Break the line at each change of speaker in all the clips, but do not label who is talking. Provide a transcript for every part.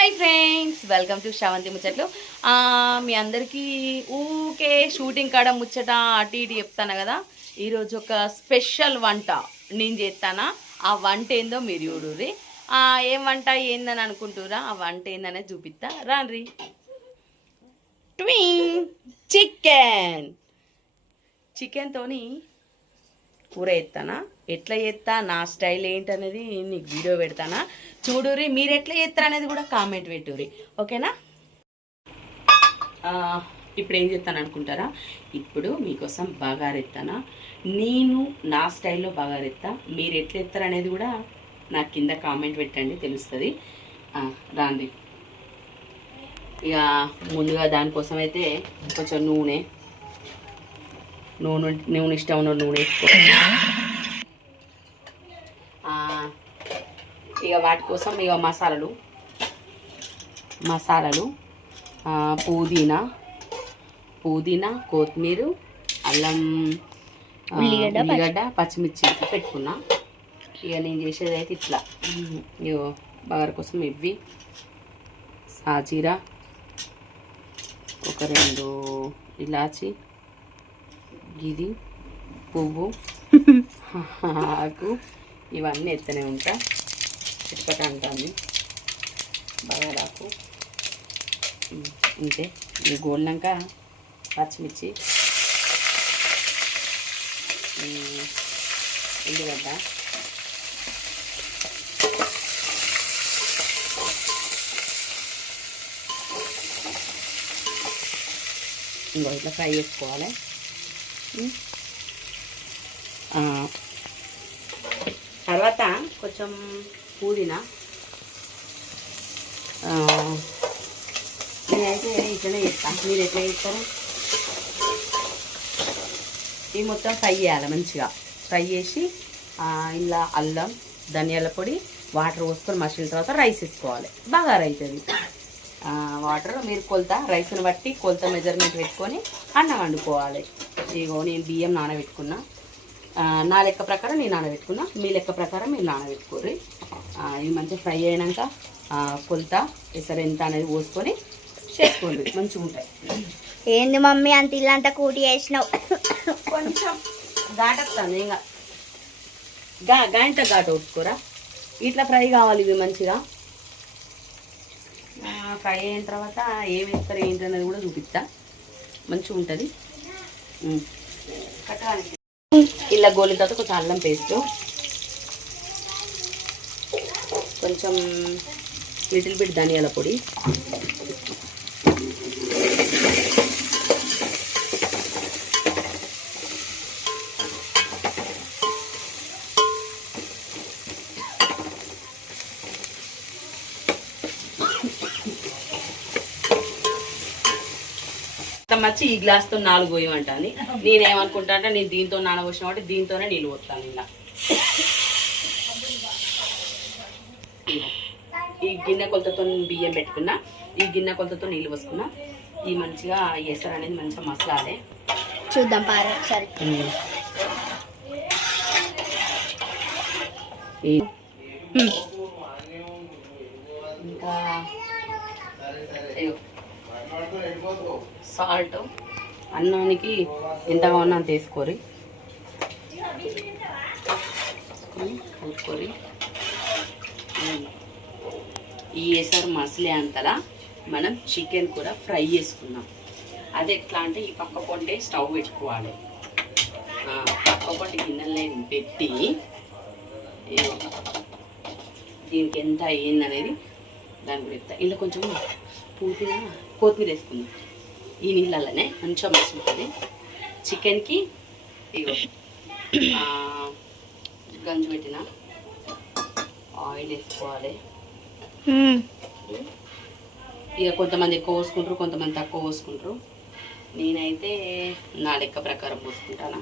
Hi friends welcome to Sravanthi ముచ్చట్లు. మీ అందరికీ ఊకే షూటింగ్ కాడ ముచ్చట అటు ఇటు చెప్తాను కదా? ఈరోజు ఒక స్పెషల్ వంట నేను చేస్తానా? ఆ వంట ఏందో మీరు చూడుర్రి. ఏం వంట ఏందని అనుకుంటురా ఆ వంట ఏందనే చూపిస్తా. రాన్రి. ట్వింగ్ చికెన్. చికెన్తోని కూర ఎత్తానా ఎట్లా చేస్తా నా స్టైల్ ఏంటనేది నీకు వీడియో పెడతానా? చూడురి మీరు ఎట్లా చేస్తారు అనేది కూడా కామెంట్ పెట్టుర్రి. ఓకేనా? ఇప్పుడు ఏం చెప్తాను అనుకుంటారా? ఇప్పుడు మీకోసం బగారెత్తానా నేను నా స్టైల్లో బగారెత్తా మీరు ఎట్లా ఎత్తారు అనేది కూడా నాకు కింద కామెంట్ పెట్టండి తెలుస్తుంది. రాంది. ఇక ముందుగా దానికోసం అయితే కొంచెం నూనె. నూనె నూనె ఇష్టం ఉన్న నూనె వేసుకోవాలి. ఆ, ఇక వాటి కోసం ఇక మసాలాలు. మసాలాలు పుదీనా పుదీనా కొత్తిమీర అల్లం
ఉల్లిగడ్డ
పచ్చిమిర్చి పెట్టుకున్నా. ఇక నేను చేసేది అయితే ఇట్లా ఇగో బగార కోసం ఇవి సాజీరా. ఒక రెండు ఇలాచి గిది పువ్వు ఆకు ఇవన్నీ ఎత్తనే ఉంటా. చిట్పట బాగా రాకు. అంతే. ఇంతే ఇది గోల్నాక పచ్చిమిర్చి ఉల్లిగడ్డ. ఇంకో ఇట్లా ఫ్రై చేసుకోవాలి. తర్వాత కొంచెం పుదీనా నేనైతే ఇట్లనే చేస్తాను మీరు ఎట్లా చేస్తారు? ఇవి మొత్తం ఫ్రై చేయాలి మంచిగా. ఫ్రై చేసి ఇలా అల్లం ధనియాల పొడి వాటర్ పోసుకొని మసిలిన తర్వాత రైస్ వేసుకోవాలి. బాగా అవుతుంది వాటర్ మీరు కొలత రైస్ని బట్టి కొలత మెజర్మెంట్ పెట్టుకొని అన్నం వండుకోవాలి. ఇగో నేను బియ్యం నానబెట్టుకున్నా. నా లెక్క ప్రకారం నేను నానబెట్టుకున్నా. మీ లెక్క ప్రకారం మీరు నానబెట్టుకోర్రి. ఇవి మంచిగా ఫ్రై అయినాక కొలత ఎసరు ఎంత అనేది పోసుకొని చేసుకోండి. మంచిగా ఉంటాయి.
ఏంది మమ్మీ అంత ఇల్లంతా కూటి వేసినావు
కొంచెం ఘాటొస్తుంది ఇంకా గా గాంట ఘాట ఉట్టుకోరా ఇట్లా ఫ్రై కావాలి ఇవి మంచిగా. ఫ్రై అయిన తర్వాత ఏం వేస్తారు ఏంటి అనేది కూడా చూపిస్తా. మంచిగా ఉంటుంది. కట్టడానికి. ఇలా గోలిన తర్వాత కొంచెం అల్లం పేస్ట్. కొంచెం లిటిల్ బిట్ ధనియాల పొడి. మచ్చి ఈ గ్లాస్తో నాలుగు పోయమంటాను నేనేమనుకుంటా అంటే నేను దీంతో నానబోసిన కాబట్టి దీంతోనే నీళ్ళు పోతాను ఇలా. ఈ గిన్నె కొలతతో బియ్యం పెట్టుకున్నా ఈ గిన్నె కొలతతో నీళ్ళు పోసుకున్నా ఈ మంచిగా ఎసరు అనేది మంచిగా మసలాలే.
చూద్దాం పారు
ఈ- ఇంకా సాల్ట్ అన్నానికి ఎంత కావాలో అంత వేసుకోరి కలుపుకొని ఈ వేసారు మసలే అంతలా మనం చికెన్ కూడా ఫ్రై చేసుకున్నాం అది ఎట్లా అంటే ఈ పక్క పొంటే స్టవ్ పెట్టుకోవాలి. పక్క పొంటి గిన్నెలే పెట్టి దీనికి ఎంత అయ్యింది అనేది దాని గురించి ఇలా కొంచెం పుదీనా కొత్తిమీర వేసుకుందాం. ఈ నీళ్ళలోనే మంచిగా మసులుతుంది చికెన్కి గంజు పెట్టిన ఆయిల్ వేసుకోవాలి. ఇక కొంతమంది ఎక్కువ పోసుకుంటారు కొంతమంది తక్కువ పోసుకుంటారు. నేనైతే నా లెక్క ప్రకారం పోసుకుంటాను?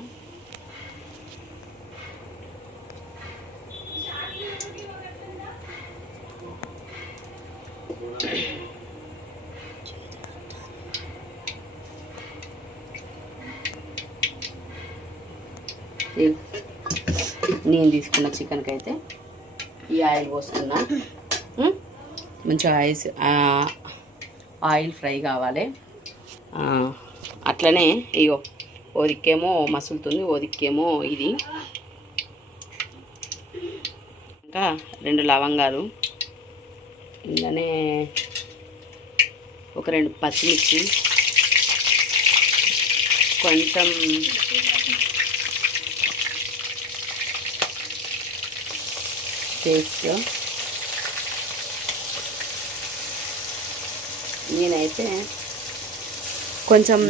ఇగో. నేను తీసుకున్న చికెన్కి అయితే ఈ ఆయిల్ పోసుకున్నా. మంచిగా ఆయిల్స్ ఆయిల్ ఫ్రై కావాలి. అట్లనే ఇగో ఓదిక్కేమో మసులుతుంది ఓదిక్కేమో ఇది. ఇంకా రెండు లవంగాలు ఇంకనే ఒక రెండు పచ్చిమిర్చి కొంచెం పేస్ట్ నేనైతే కొంచెం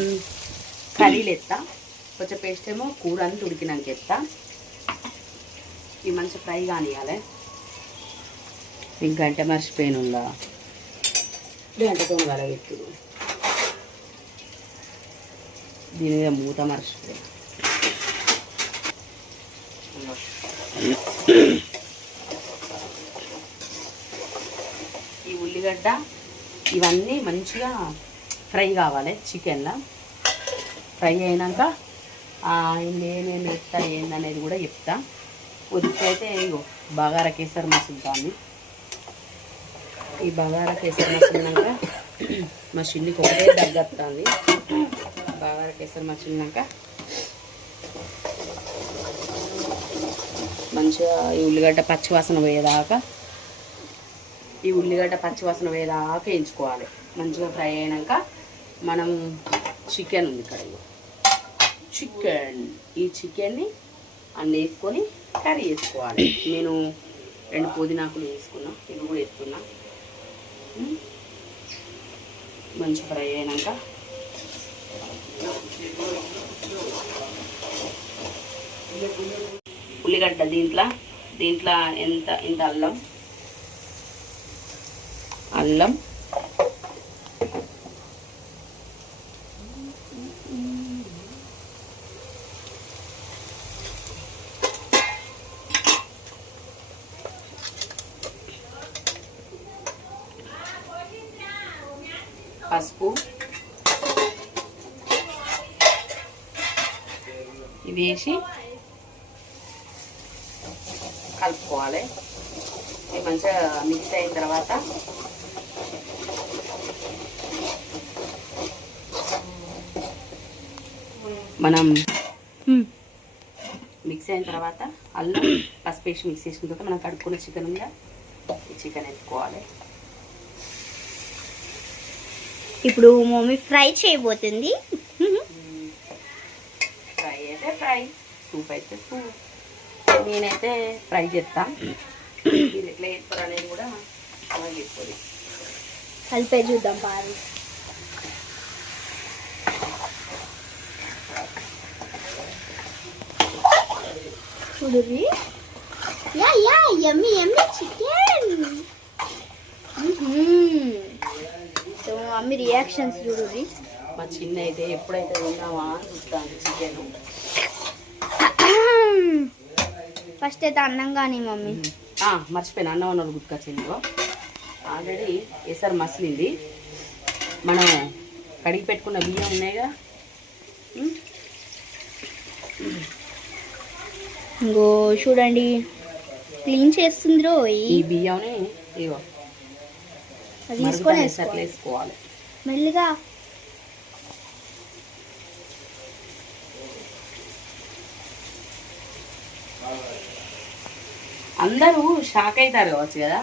కర్రీలు ఎత్తా కొంచెం పేస్ట్ ఏమో కూర అంతా ఉడికినాక ఎత్తా. ఇవి మంచి ఫ్రై కానియాలి ఇంక మర్చిపోయాను మర్చిపోయినుందా గంటతో కలగెత్తు దీని మీద మూత మర్చిపోయి ఈ ఉల్లిగడ్డ ఇవన్నీ మంచిగా ఫ్రై కావాలి చికెన్లో. ఫ్రై అయినాక నేనేమి వేస్తా ఏందనేది కూడా చెప్తా. ఉదికైతే ఇగో బగారా కేసరి మసులుతాను ఈ బగారా కేసరి మసిలినాక మా చిన్నికి ఒకటే దగ్గొస్తుంది బగారా కేసరి మసిలినాక మంచిగా ఈ ఉల్లిగడ్డ పచ్చివాసన పోయేదాకా ఈ ఉల్లిగడ్డ పచ్చివాసన వేదాకా వేయించుకోవాలి మంచిగా ఫ్రై అయినాక మనం చికెన్ ఉంది ఇక్కడ. చికెన్. ఈ చికెన్ని అన్నీ వేసుకొని కర్రీ వేసుకోవాలి నేను రెండు పుదీనాకులు వేసుకున్నా ఇవి కూడా వేసుకున్నా. మంచి ఫ్రై అయినాక ఉల్లిగడ్డ దీంట్లో దీంట్లో ఎంత ఇంత అల్లం? అల్లం. పసుపు. ఇవి వేసి కలుపుకోవాలి. మంచిగా మిక్స్ అయిన తర్వాత మనం మిక్స్ అయిన తర్వాత అల్లం పసుపు వేసి మిక్స్ చేసుకున్న తర్వాత మనం కడుక్కున్న చికెన్ ఉందా? ఈ చికెన్ వేసుకోవాలి.
ఇప్పుడు మమ్మీ ఫ్రై చేయబోతుంది.
ఫ్రై అయితే ఫ్రై సూప్ అయితే సూప్. నేనైతే ఫ్రై చేస్తా. మీరు ఎట్లా చేస్తారు అనేది కూడా అలా చెప్పుకోండి
కలిపే చూద్దాం పారు. చూడుర్రి yeah yeah yummy yummy chicken so mummy reactions చూడుర్రి.
మా చిన్న అయితే ఎప్పుడైతే తిన్నావా అని చూస్తాను చికెన్
ఫస్ట్ అయితే అన్నం కానీ మమ్మీ.
మర్చిపోయిన అన్నం అన్న గుర్తుకొచ్చింది ఆల్రెడీ ఎసరు మసిలింది. మనం కడిగి పెట్టుకున్న బియ్యం ఉన్నాయిగా.
ఇంకో చూడండి. క్లీన్ చేస్తుంది రోయ్
ఈ. బియ్యంని ఇగో.
అది
మరుగుతా
తీసుకొని
ఎసర్లు
వేసుకోవాలి.
వేసుకోవాలి.
మెల్లిగా.
అందరూ షాక్ అవుతారు కావచ్చు కదా.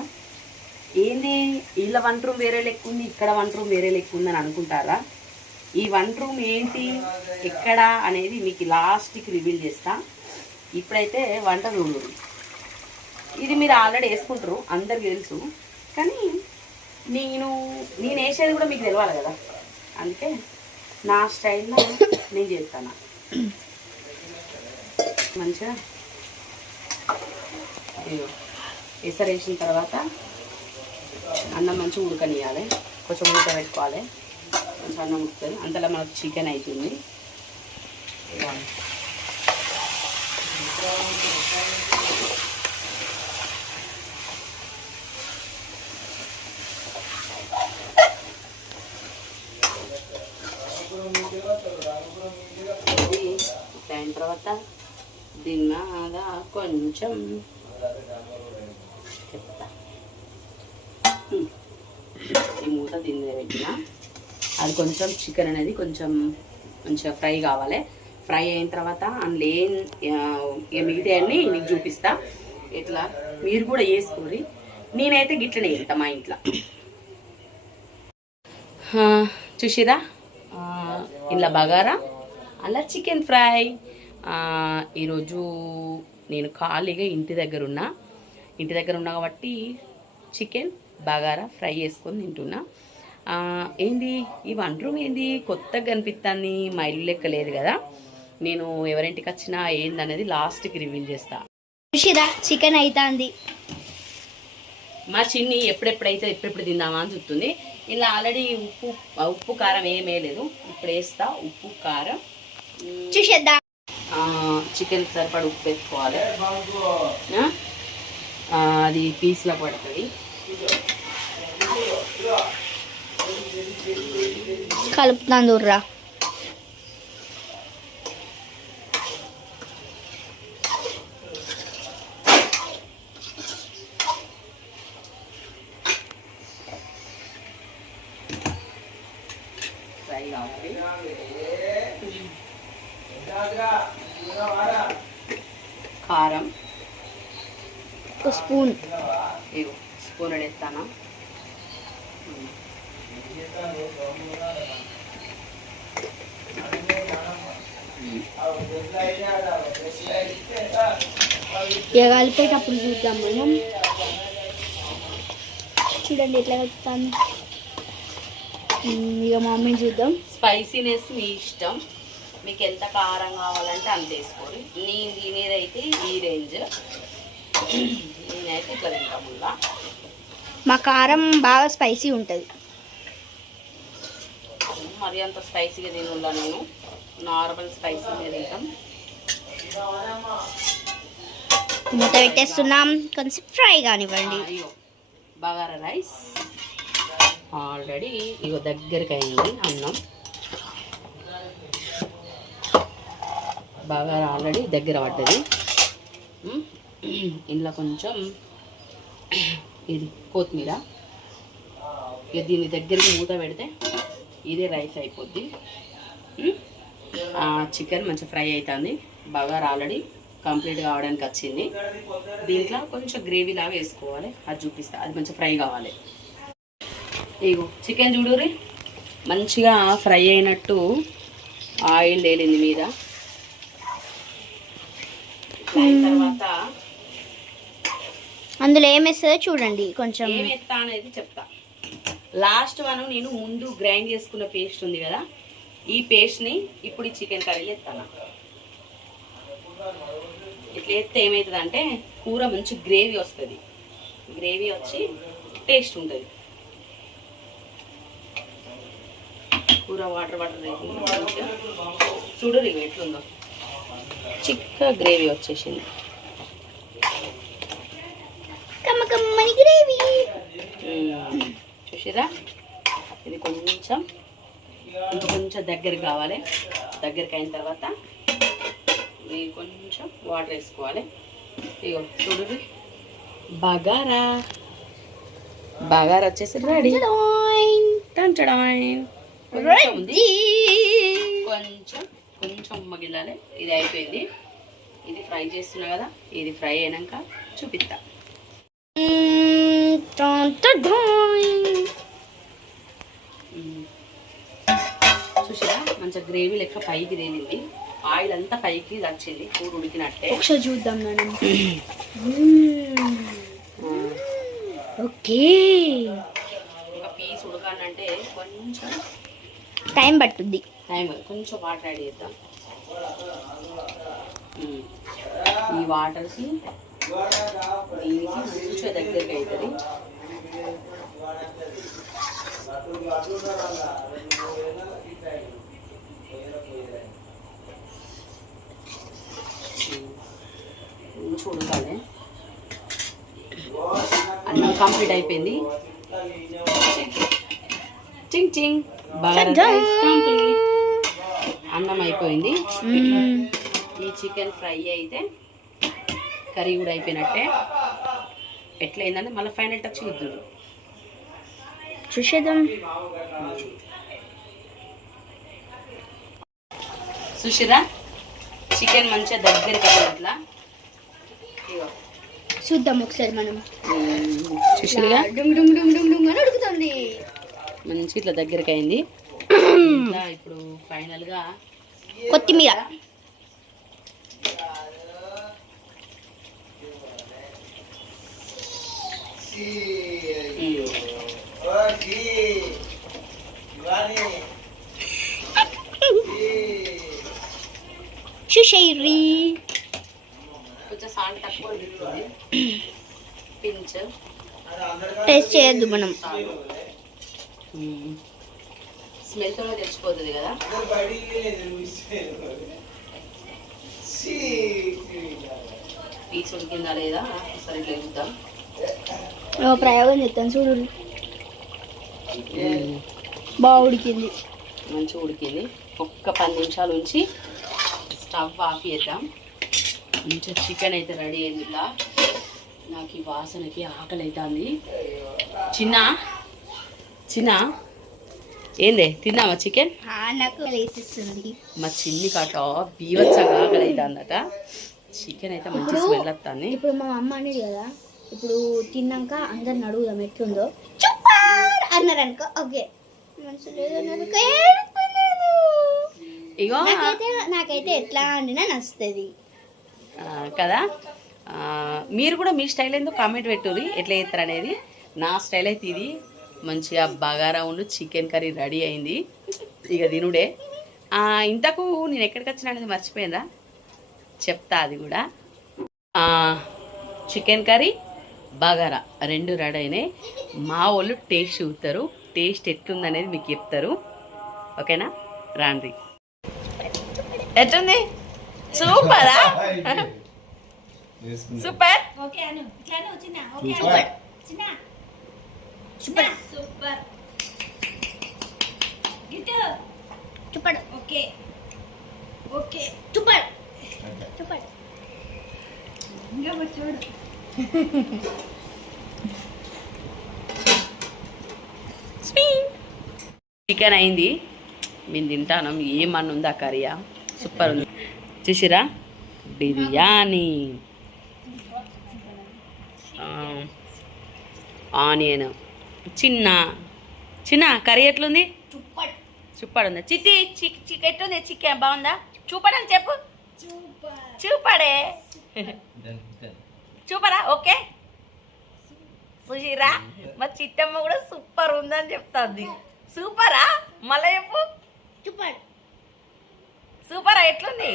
ఏంది? వీళ్ళ వంట రూమ్ వేరే లెక్క ఉంది ఇక్కడ వంట రూమ్ వేరే లెక్క ఉంది అని అనుకుంటారా? ఈ వంట రూమ్ ఏంటి ఎక్కడ అనేది మీకు లాస్ట్కి రివీల్ చేస్తా. ఇప్పుడైతే వంట చూడు ఇది మీరు ఆల్రెడీ వేసుకుంటారు అందరికీ తెలుసు. కానీ నేను నేను వేసేది కూడా మీకు తెలవాలి కదా. అందుకే నా స్టైల్లో నేను చేస్తాను. మంచిగా ఇదిగో. ఎసరు వేసిన తర్వాత అన్నం మంచిగా ఉడకనియాలి కొంచెం ఉడక పెట్టుకోవాలి. కొంచెం అన్నం ఉడుకుతుంది అంతలో మనకు చికెన్ అవుతుంది అయిన తర్వాత దీని కొంచెం చెప్తా. ఈ దీని మీద పెట్టిన. అది కొంచెం చికెన్ అనేది కొంచెం మంచిగా ఫ్రై కావాలి. ఫ్రై అయిన తర్వాత అందులో ఏం ఆ, ఇక మిగతాయన్నీ మీకు చూపిస్తా. ఇట్లా మీరు కూడా వేసుకోరి నేనైతే గిట్లనే వెళ్తా మా ఇంట్లో. చూసిరా? ఇలా బగారా అలా చికెన్ ఫ్రై. ఈరోజు నేను ఖాళీగా ఇంటి దగ్గర ఉన్నా. ఇంటి దగ్గర ఉన్నా కాబట్టి చికెన్ బగారా ఫ్రై చేసుకొని తింటున్నా. ఏంది? ఈ వంట రూమ్ ఏంది? కొత్తగా కనిపిస్తుంది మా ఇల్లు లెక్క లేదు కదా. నేను ఎవరింటికి వచ్చినా ఏందనేది లాస్ట్కి రివీల్ చేస్తా.
చూసిరా చికెన్ అవుతుంది
మా చిన్ని ఎప్పుడెప్పుడైతే ఎప్పుడెప్పుడు తిందామా అని చెప్తుంది. ఇలా ఆల్రెడీ ఉప్పు ఉప్పు కారం ఏం వేయలేదు. ఇప్పుడు వేస్తా ఉప్పు కారం.
చూసేద్దాం?
ఆ, చికెన్కి సరిపడ ఉప్పు వేసుకోవాలి. అది పీస్లో పడుతుంది.
కలుపుతాను దూర్రా
ఫ్రై కావాలి కారం.
ఒక స్పూన్.
ఇగో స్పూన్ ఎత్తానా
ఇక కలిపేటప్పుడు చూద్దాం మనం. చూడండి ఎట్లా కలుపుతాను. ఉమ్, ఇక మా మమ్మీని చూద్దాం.
స్పైసీనెస్ మీ ఇష్టం. మీకు ఎంత కారం కావాలంటే అంత వేసుకోండి. నేను తినేదైతే ఈ రేంజ్. నేనైతే ఇట్లా
మా కారం బాగా స్పైసీ ఉంటుంది.
మరి అంత స్పైసీగా తినులా నేను? నార్మల్ స్పైసీ మీద తింటాం.
మూత పెట్టేస్తున్నాం. కొంచెం ఫ్రై కానివ్వండి.
బగారా రైస్. ఆల్రెడీ ఇగో దగ్గరికి అయింది అన్నం. బాగా ఆల్రెడీ దగ్గర పడ్డది. ఇందులో కొంచెం ఇది కొత్తిమీర. ఇక దీని దగ్గరికి మూత పెడితే ఇదే రైస్ అయిపోద్ది. ఆ చికెన్ మంచిగా ఫ్రై అవుతుంది బగార్ ఆల్రెడీ కంప్లీట్ కావడానికి వచ్చింది. దీంట్లో కొంచెం గ్రేవీ లాగా వేసుకోవాలి. అది చూపిస్తా. అది మంచిగా ఫ్రై కావాలి. ఇగో చికెన్ చూడురి మంచిగా ఫ్రై అయినట్టు ఆయిల్ తేలింది మీద. తర్వాత
అందులో ఏం వేస్తుందో చూడండి కొంచెం.
ఏం ఎత్తా అనేది చెప్తా. లాస్ట్ మనం నేను ముందు గ్రైండ్ చేసుకున్న పేస్ట్ ఉంది కదా ఈ పేస్ట్ని ఇప్పుడు ఈ చికెన్ కర్రీలో ఎత్తాను. ఇట్లా ఎత్తే ఏమవుతుంది అంటే కూర మంచి గ్రేవీ వస్తుంది. గ్రేవీ వచ్చి టేస్ట్ ఉంటుంది. కూర వాటర్ వాటర్ మంచిగా. చూడరు ఇవి ఎట్లుందో. చిక్క గ్రేవీ వచ్చేసింది.
గ్రేవీ.
చూసిరా ఇది కొంచెం ఇంకా కొంచెం దగ్గరికి కావాలి. దగ్గరికి అయిన తర్వాత ఇది కొంచెం వాటర్ వేసుకోవాలి. ఇగో చూడు బగారా. బగారా వచ్చేసి రెడీ. టంచడాయ్. కొంచెం ఉంది కొంచెం కొంచెం మగిలాలి ఇది అయిపోయింది. ఇది ఫ్రై చేస్తున్నా కదా ఇది ఫ్రై అయినాక చూపిస్తా. చూసారా మంచిగా గ్రేవీ లెక్క పైకి తేలింది. ఆయిల్ అంతా పైకి వచ్చింది కూర ఉడికినట్టే.
ఒకసారి చూద్దాం మేడం. ఓకే.
ఇంకా పీస్ ఉడకాలంటే కొంచెం
టైం పట్టుద్ది.
టైం కొంచెం వాటర్ యాడ్ చేద్దాం. ఈ వాటర్కి దీనికి మంచిగా దగ్గరికి అవుతుంది చూడాలి అన్నం కంప్లీట్ అయిపోయింది. చింగ్ చింగ్. బాగా అన్నం అయిపోయింది. ఈ చికెన్ ఫ్రై అయితే కర్రీ కూడా అయిపోయినట్టే. ఎట్లయిందంటే మళ్ళీ ఫైనల్ టచ్ ఇద్దురు.
చూసేద్దాం.
సుషిరా చికెన్ మంచిగా దగ్గరికి అట్లా
చూద్దాం ఒకసారి మనం.
సుషిరిగా
డుంగ్ డుంగ్ డుంగ్ డుంగ్ డుంగ్ అని అడుగుతుంది.
మంచి ఇట్లా దగ్గరికి అయింది ఇప్పుడు ఫైనల్గా
కొత్తిమీర. చూసేయ్రి
కొంచెం సాల్ట్ తక్కువ
టేస్ట్ చేయొద్దు మనం.
స్మెల్ తోనే తెచ్చిపోతుంది కదా? పీస్ ఉడికిందా లేదా? ఒకసారి ఇట్లా చూద్దాం.
ప్రయోగం చేస్తాను చూడు. బాగా ఉడికింది.
మంచిగా ఉడికింది. ఒక్క పది నిమిషాలు ఉంచి స్టవ్ ఆఫ్ చేద్దాం. మంచిగా చికెన్ అయితే రెడీ అయింది ఇలా. నాకు ఈ వాసనకి ఆకలి అవుతుంది చిన్న? చిన్న ఏందే? తిన్నావా చికెన్?
నాకు వేసిస్తుంది
మా చిన్ని కాట బీవచ్చగా ఆకలి అవుతుందట చికెన్ అయితే మంచి స్మెల్ వస్తుంది
ఇప్పుడు మా అమ్మ అనేది కదా ఇప్పుడు తిన్నాక అందరిని అడుగుదాం ఎట్లుందో. సూపర్ అన్నారు అనుకో ఓకే.
ఇగో
నాకైతే నాకైతే ఎట్లా వండినా నచ్చుతుంది.
ఆ, కదా? మీరు కూడా మీ స్టైల్ ఏందో కామెంట్ పెట్టుర్రి? ఎట్లా చేస్తారు అనేది నా స్టైల్ అయితే ఇది. మంచిగా బగారా ఉండు చికెన్ కర్రీ రెడీ అయింది. ఇక తినుడే. ఆ, ఇంతకు నేను ఎక్కడికి వచ్చిన అనేది మర్చిపోయిందా? చెప్తా అది కూడా. ఆ, చికెన్ కర్రీ బగారా రెండు రెడీ అయినాయి. మా వాళ్ళు టేస్ట్ చూస్తారు. టేస్ట్ ఎట్లుందనేది మీకు చెప్తారు. ఓకేనా? రాండి. ఎట్లుంది సూపరా? Super?
Super. Super okay okay super super
chicken అయింది. మేము తింటాను ఏమన్నా ఉందా కర్రీయా సూపర్ ఉంది. చూసిరా? బిర్యానీ. ఆ, ఆనియన్. చిన్న. చిన్న కర్రీ ఎట్లుంది?
సూపర్.
ఉంది చిట్టి చిక్ చిక్ ఎట్లుంది? చికెన్ బాగుందా? చూపడని చెప్పు. చూపడే. చూపరా? ఓకే. సుశీరా మా చిట్టమ్మ కూడా సూపర్ ఉందని చెప్తాంది. సూపరా? మళ్ళీ చెప్పు.
సూపర్.
సూపరా? ఎట్లుంది?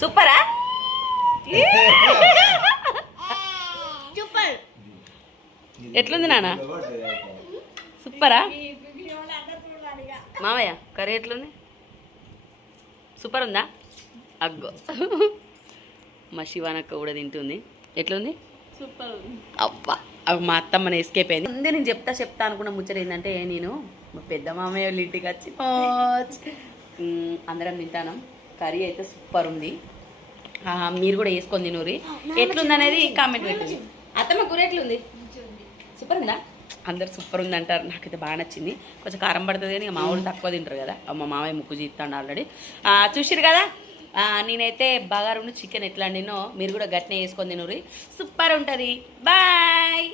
సూపర్? ఎట్లుంది నాన్న? సూపరా? మామయ్య కర్రీ ఎట్లుంది? సూపర్ ఉందా అగ్గో. మా శివానక్క కూడా తింటుంది. ఎట్లుంది? సూపర్ అబ్బా అవి మా అత్తమ్మని ఎస్కేప్ అయింది. ముందే నేను చెప్తా చెప్తా అనుకున్న ముచ్చట ఏంటంటే నేను మా పెద్ద మామయ్య వాళ్ళ ఇంటికి వచ్చి అందరం తింటాను కర్రీ అయితే సూపర్ ఉంది మీరు కూడా వేసుకొని తినూరి. ఎట్లుంది అనేది కామెంట్ పెట్టండి. అత్తమ్మ కూర ఎట్లుంది? సూపర్ ఉందా అందరు సూపర్ ఉంది అంటారు నాకైతే బాగా నచ్చింది. కొంచెం కారం పడుతుంది కానీ మా వాళ్ళు తక్కువ తింటారు కదా. మా మామయ్య ముక్కు జీస్తాడు ఆల్రెడీ చూసిరు కదా? నేనైతే బగారు చికెన్ ఎట్లా వండినో మీరు కూడా గట్టినే వేసుకొని తినూరి. సూపర్ ఉంటుంది బాయ్